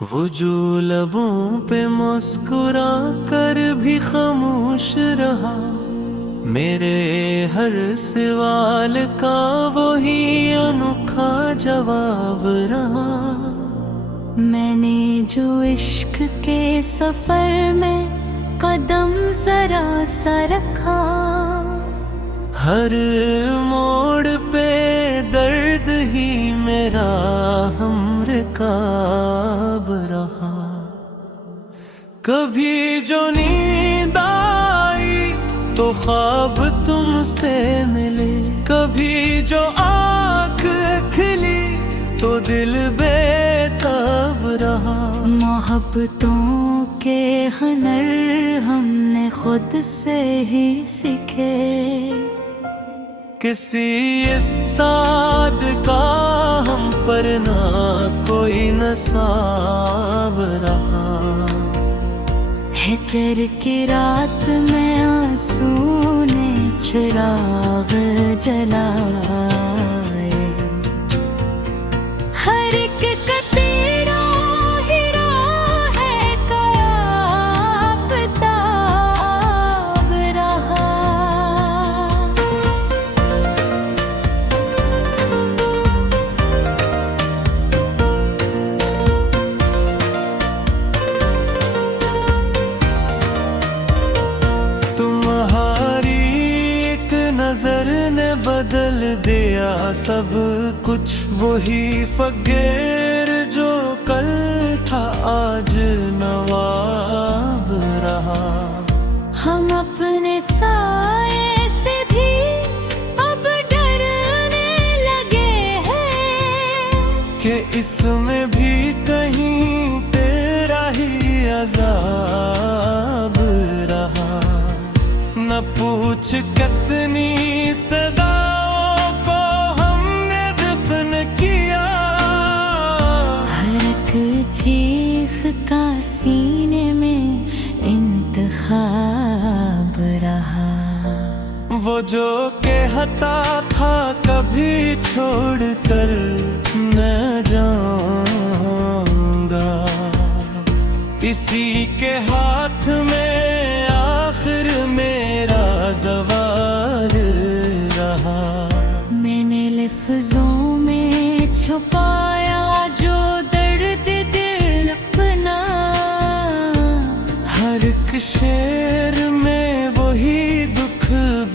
वो जो लबों पे मुस्कुरा कर भी खामोश रहा, मेरे हर सवाल का वही अनोखा जवाब रहा। मैंने जो इश्क के सफर में कदम जरा सा रखा, हर मोड़ पे दर्द ही मेरा हमरकाब रहा। कभी जो नींद आई तो ख्वाब तुमसे मिले, कभी जो आँख खिली तो दिल बेताब रहा। मोहब्बतों के हुनर हमने खुद से ही सीखे, किसी उस्ताद का हम पर ना कोई नसाब रहा। हिजर की रात में आंसू ने चिराग जलाए, हर एक का तेरा हीरा है क्या आफताब रहा। तुम्हारी एक नजर ने बदल दिया सब कुछ, वही फकीर जो कल था आज नवाब रहा। हम अपने साए से भी अब डरने लगे हैं, कि इसमें भी कहीं तेरा ही अज़ाब रहा। न पूछ कितनी सदाओं को हमने दफन किया, हर एक चीख का सीने में इंतखाब रहा। वो जो कहता था कभी छोड़ कर न जाऊंगा, इसी के हाथ में आखिर मेरा ज़वार रहा। मैंने लफ्जों में छुपाया जो दर्द दिल अपना, हर एक शेर में वही दुख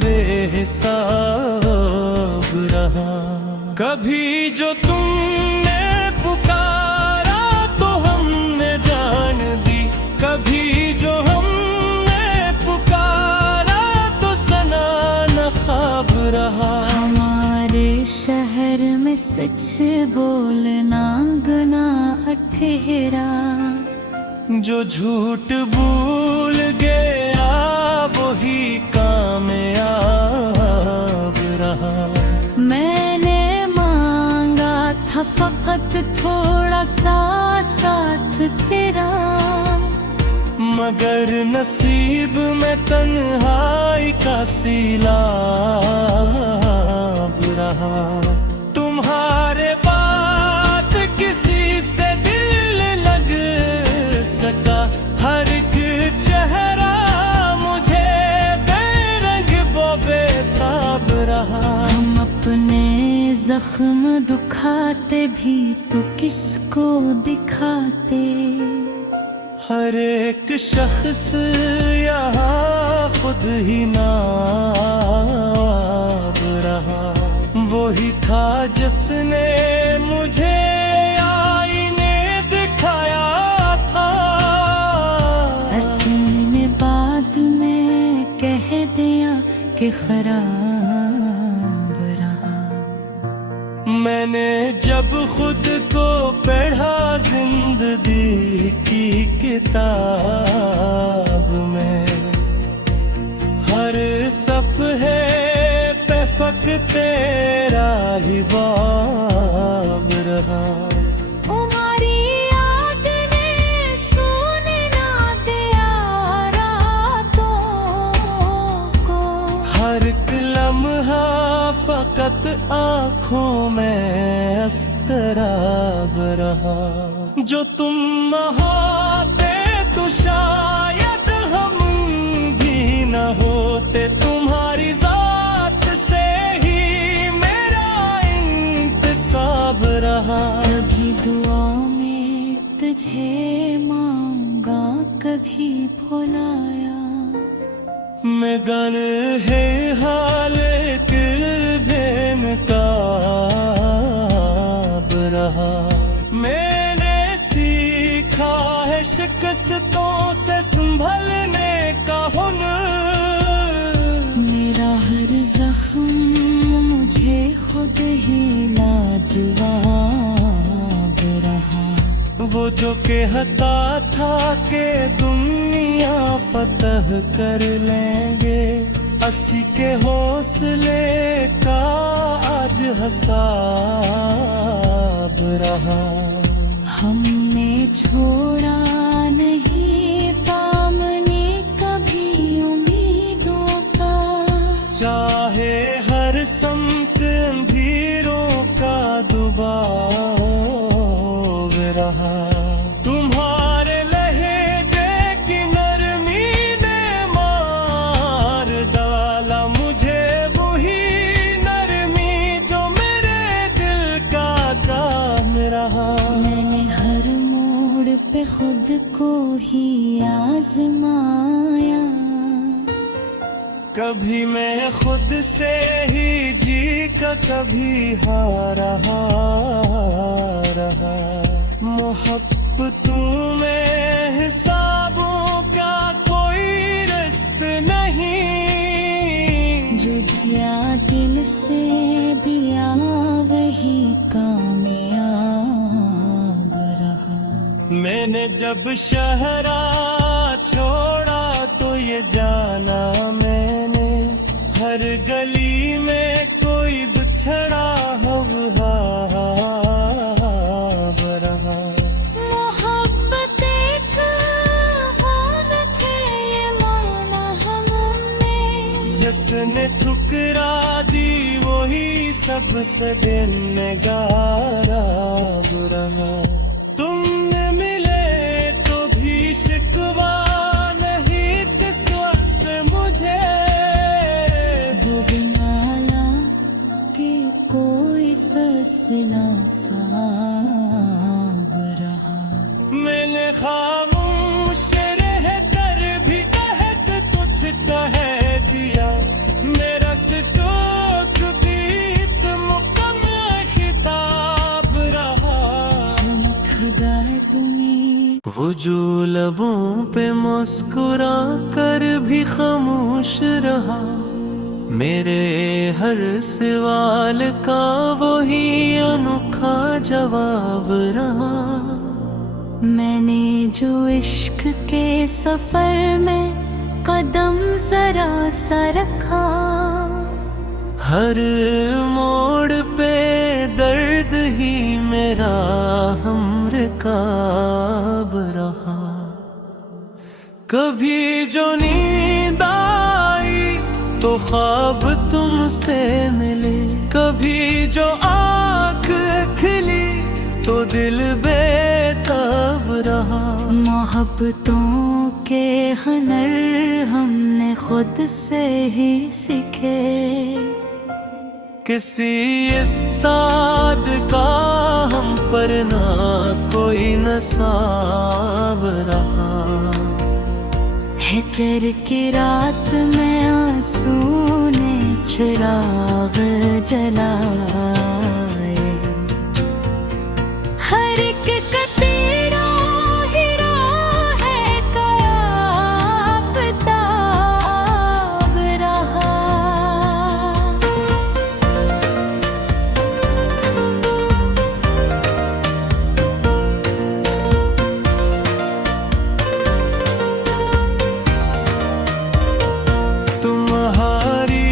बेहिसाब रहा। कभी जो तुमने पुकारा तो हमने जान दी, कभी जो हमने पुकारा तो सना न ख्वाब रहा। हमारे शहर में सच बोलना गुनाह ठहरा, जो झूठ भूल गया वही कामयाब रहा। मैंने मांगा था फकत थोड़ा सा साथ तेरा, मगर नसीब में तन्हाई का सीलाब रहा। तुम्हारे बाद किसी से दिल लग सका, हर एक चेहरा मुझे बेरंग बेताब रहा। हम अपने जख्म दुखाते भी तो किसको दिखाते, हर एक शख्स यहाँ खुद ही नाब रहा। वही था जिसने मुझे आईने दिखाया था, हसीने बाद में कह दिया कि खराब रहा। मैंने जब खुद को पढ़ा जिंदगी की किताब में, हर सफ़हे पे फक तेरा ही बाब रहा। उमारी याद ने सोने ना दिया रातों को, हर एक लम्हा फकत आँखों में अस्तराब रहा। जो तुम न होते तो शायद हम भी न होते। तुम्हारी जात से ही मेरा इंतसाब रहा। कभी दुआ में तुझे मांगा, कभी भुलाया। मैं गन है हाल बेनकाब रहा। मैंने सीखा है शिकस्तों से संभलने का हुनर। मेरा हर जख्म मुझे खुद ही लाजवाब रहा। वो जो कहता था कि दुनिया फतह कर लेंगे, असी के हौसले का आज हसाब रहा। हमने छोड़ा नहीं दामने कभी उम्मीदों का। चाहे हर संत अंधेरों का दुबाव रहा। तुम्हारे लहजे की नरमी ने मार डाला मुझे, वही नरमी जो मेरे दिल का जाम रहा। मैंने हर मोड़ पे खुद को ही आजमाया। कभी मैं खुद से ही जीता, कभी हारा रहा। मोहब्बतों में हिसाबों का कोई रिश्त नहीं। जो दिया दिल से दिया वही कामयाब रहा। मैंने जब शहरा छोड़ा तो ये जाना मैंने, हर गली में कोई बिछड़ा हवाब रहा। मोहब्बत एक ख्वाब थे ये माना हमने। जिसने ठुकरा दी वही सबसे बेनगाराब रहा। तुमने मिले तो भी शिकवा नहीं किस्मत से मुझे। वो बिनाला कि कोई फैसला साब रहा। मैंने खामोश रहकर भी कहत तुझ कह दिया। मेरा सितोक बीत मुकम्मल खिताब रहा। चमक गए तुम्हें वो जो लबों पे मुस्कुरा कर भी खामोश रहा। मेरे हर सवाल का वही अनोखा जवाब रहा। मैंने जो इश्क के सफर में कदम जरा सा रखा। हर मोड़ पे दर्द ही मेरा हमरकाब रहा। कभी जो नींद आई तो ख्वाब तुमसे मिले, कभी जो आँख खिली तो दिल बेताब रहा। मोहब्बतों के हुनर हमने खुद से ही सीखे। किसी उस्ताद का हम पर ना कोई नसाब रहा। हिजर की रात में आंसू ने चिराग जलाए। हर एक कतरा हीरा है आफताब रहा। तुम्हारी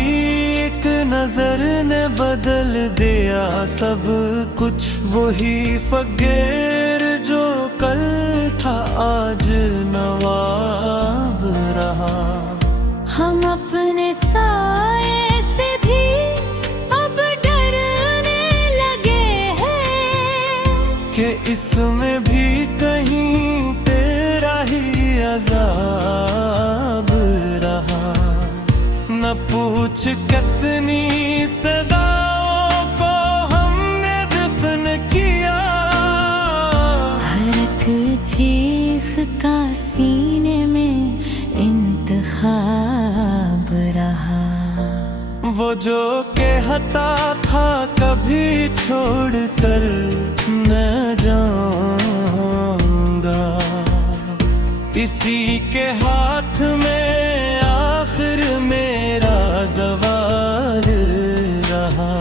एक नजर ने बदल दिया सब कुछ। वही फकीर जो कल था आज नवाब रहा। हम अपने साए से भी अब डरने लगे हैं कि इसमें भी सोच कितनी सदाओं को हमने दफन किया। हर एक चीख का सीने में इंतखाब रहा। वो जो कहता था कभी छोड़ कर न जाऊंगा, इसी के हाथ में आखिर मेरा ज़वार रहा।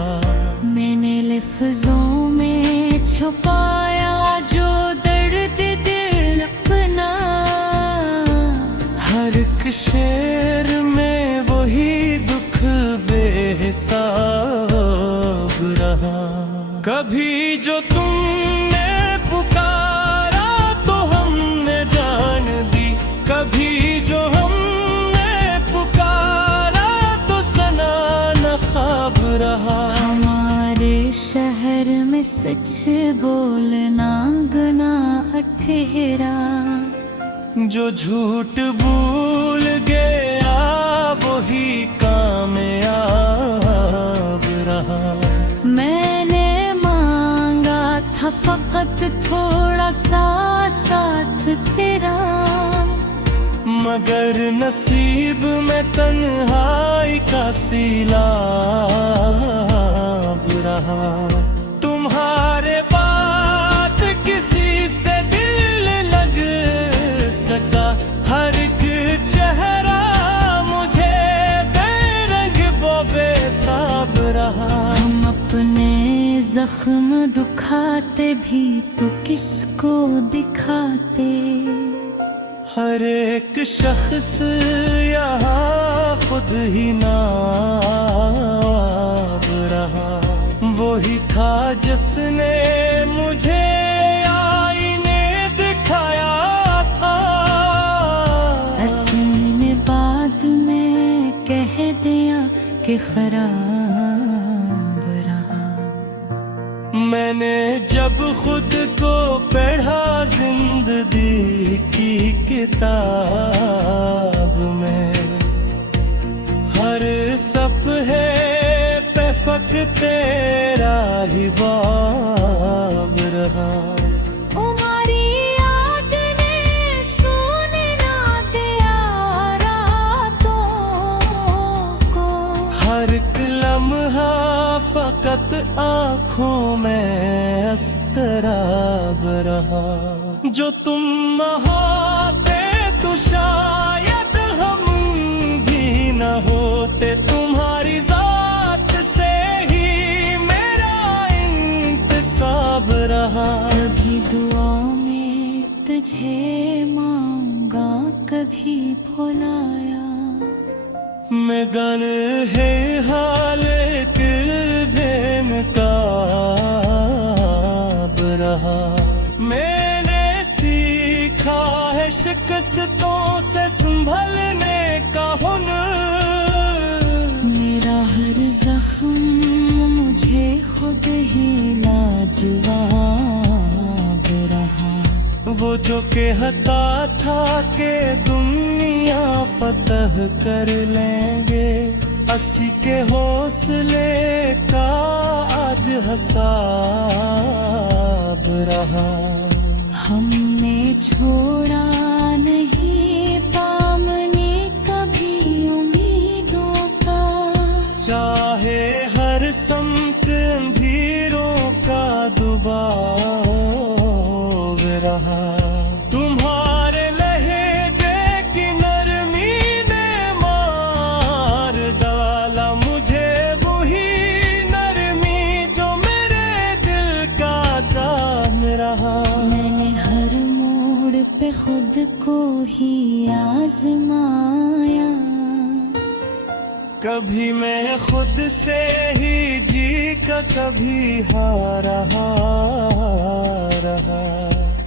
मैंने लफ्जों में छुपाया जो दर्द दिल अपना। हर एक शेर में वही दुख बेहिसाब रहा। कभी जो तुमने पुकारा तो हमने जान दी, कभी जो हमने पुकारा तो सना न ख्वाब रहा। हमारे शहर में सच बोलना गुनाह ठहरा। जो झूठ भूल गया वही कामयाब रहा। मैंने मांगा था फकत थोड़ा सा साथ तेरा, मगर नसीब में तन्हाई का सीलाब रहा। तुम्हारे बात किसी से दिल लग सका। हर एक चेहरा मुझे बेरंग बेताब रहा। हम अपने जख्म दुखाते भी तो किसको दिखाते। हर एक शख्स यहाँ खुद ही नाब रहा। वो ही था जिसने मुझे आईने दिखाया था। हसीने बाद में कह दिया कि खराब रहा। मैंने जब खुद को पढ़ा जिंदगी की किताब में, हर सफ़हे पे फक तेरा ही बाब रहा। उमारी याद ने सोने ना दिया रातों को। हर एक लम्हा फकत आँखों में अस्तराब रहा। जो तुम न होते तो शायद हम भी न होते। तुम्हारी जात से ही मेरा इंतसाब रहा। कभी दुआ में तुझे मांगा, कभी भुलाया। मैं गन है हाल बेनकाब रहा। मैंने सीखा है शिकस्तों से संभलने का हुनर। मेरा हर जख्म मुझे खुद ही लाजवाब रहा। वो जो कहता था कि दुनिया फतह कर लेंगे, असी के हौसले का आज हसाब रहा। हमने छोड़ा नहीं दामने कभी उम्मीदों का। चाहे हर समत अंधेरों का दुबाव रहा। तुम्हारे लहजे की नरमी ने मार डाला मुझे, वही नरमी जो मेरे दिल का जाम रहा। मैंने हर मोड़ पे खुद को ही आजमाया। कभी मैं खुद से ही जीता कभी हारा रहा।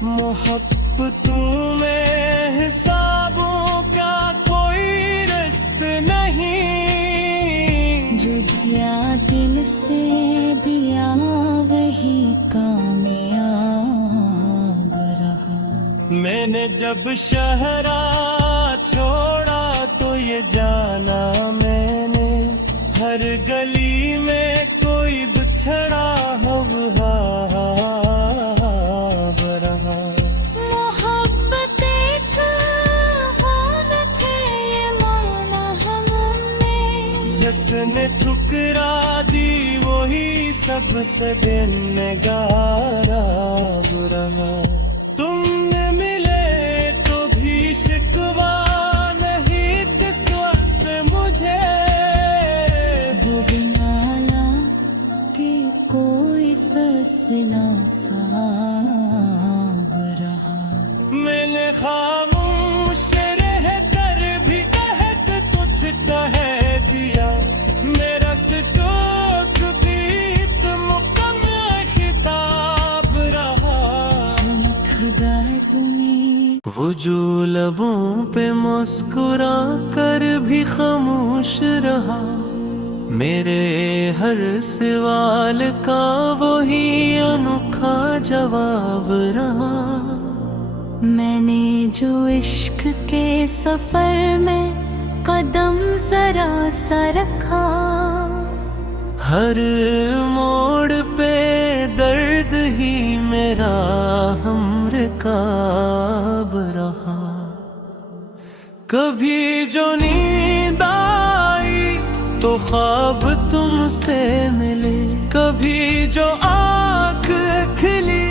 मोहब्बतों में हिसाबों का कोई रिश्त नहीं। जो दिया दिल से दिया वही कामयाब रहा। मैंने जब शहरा छोड़ा तो ये जाना मैंने हर गली में कोई बिछड़ा हवा रहा। मोहब्बत एक खून थे ये माना हमने, जिसने ठुकरा दी वही सबसे बेनगारा रहा। तुमने मिले तो भी शिकवा नहीं किस्वा से मुझे, वो बिनाला कि कोई फैसला साब रहा। मैंने खामोश रह कर भी कहत तुझ कह दिया। मेरा सितोक बीत मुकम्मल खिताब रहा। चमक गए तुम्हें वो जो लबों पे मुस्कुरा कर भी खामोश रहा, मेरे हर सवाल का वही अनोखा जवाब रहा। मैंने जो इश्क के सफर में कदम जरा सा रखा, हर मोड़ पे दर्द ही मेरा हमरकाब रहा। कभी जो नींद आई तो ख्वाब तुमसे मिले, कभी जो आँख खिली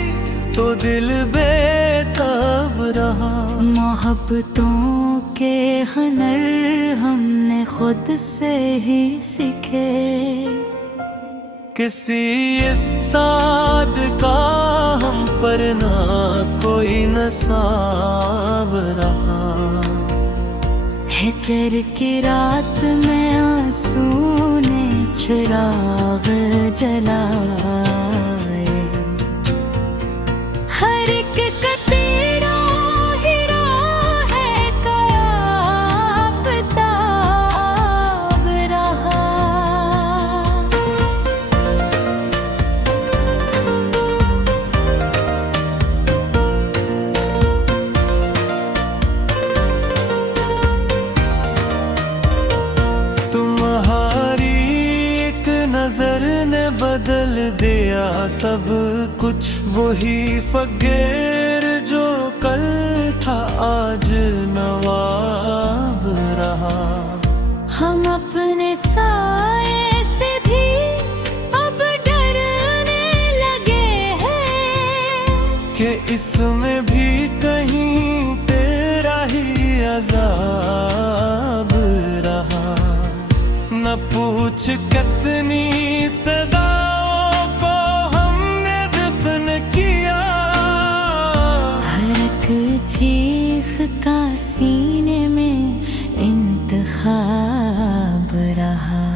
तो दिल बेताब रहा। मोहब्बतों के हुनर हमने खुद से ही सीखे, किसी उस्ताद का हम पर ना कोई नसाब रहा। हिजर की रात में आंसू ने चिराग जलाए, हर एक कतरा हीरा है आफताब रहा। तुम्हारी एक नजर ने बदल दिया सब कुछ। वही फकीर जो कल था आज नवाब रहा। हम अपने साए से भी अब डरने लगे हैं, कि इसमें भी कहीं तेरा ही अजाब रहा। न पूछ कितनी सदाओं को हमने दफन किया, हर एक चीख का सीने में इंतखाब रहा।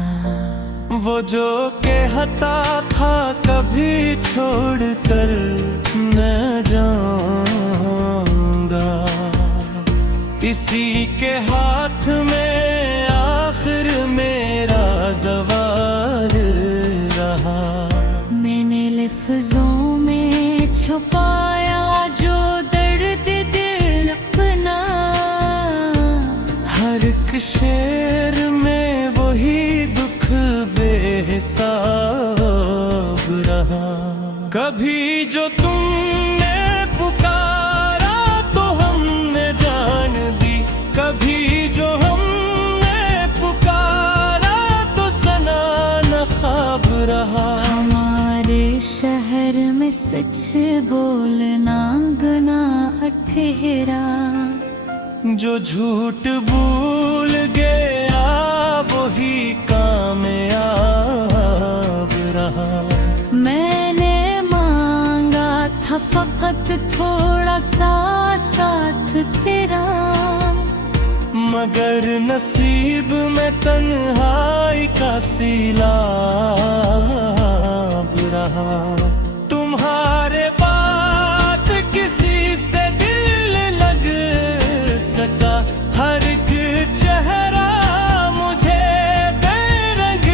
वो जो कहता था कभी छोड़ कर न जाऊंगा, इसी के हाथ में आखिर मेरा ज़वार रहा। मैंने लफ्जों में छुपाया जो दर्द दिल अपना, हर एक शेर में वही दुख बेहिसाब रहा। कभी जो तुमने पुकारा तो हमने जान दी, कभी जो हमने पुकारा तो सना न ख्वाब रहा। हमारे शहर में सच बोलना गुनाह ठहरा, जो झूठ भूल गया वही कामयाब रहा। मैंने मांगा था फकत थोड़ा सा साथ तेरा, मगर नसीब में तन्हाई का सीलाब रहा। तुम्हारे बात किसी से दिल लग सका, हर एक चेहरा मुझे बेरंग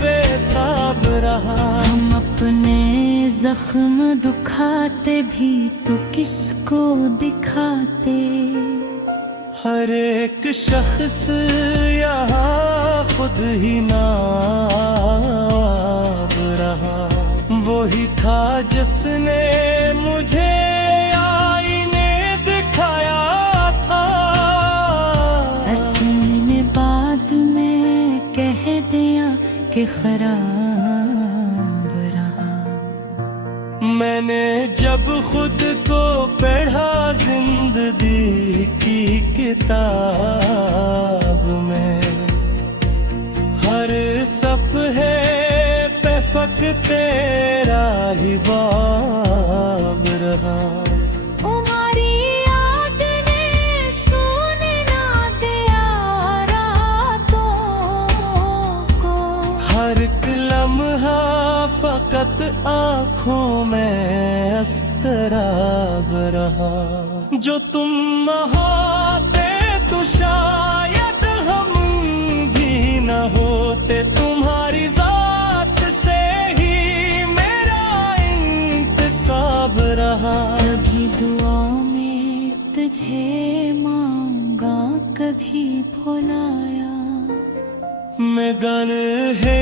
बेताब रहा। हम अपने जख्म दुखाते भी तो किसको दिखाते, हर एक शख्स यहाँ खुद ही नायाब रहा। वही था जिसने मुझे आईने दिखाया था। हसीन बाद में कह दिया कि खराब रहा। मैंने जब खुद को पढ़ा जिंदगी की किताब में, हर सफ़े पे फक तेरा ही बाब रहा। तुम्हारी याद ने सोने ना दिया रातों को। हर एक लम्हा फकत आँखों में अस्तराब रहा। जो तुम न होते तो शायद हम भी न होते। तुम्हारी जात से ही मेरा इंतसाब रहा। कभी दुआ में तुझे मांगा, कभी भुलाया। मैं गन है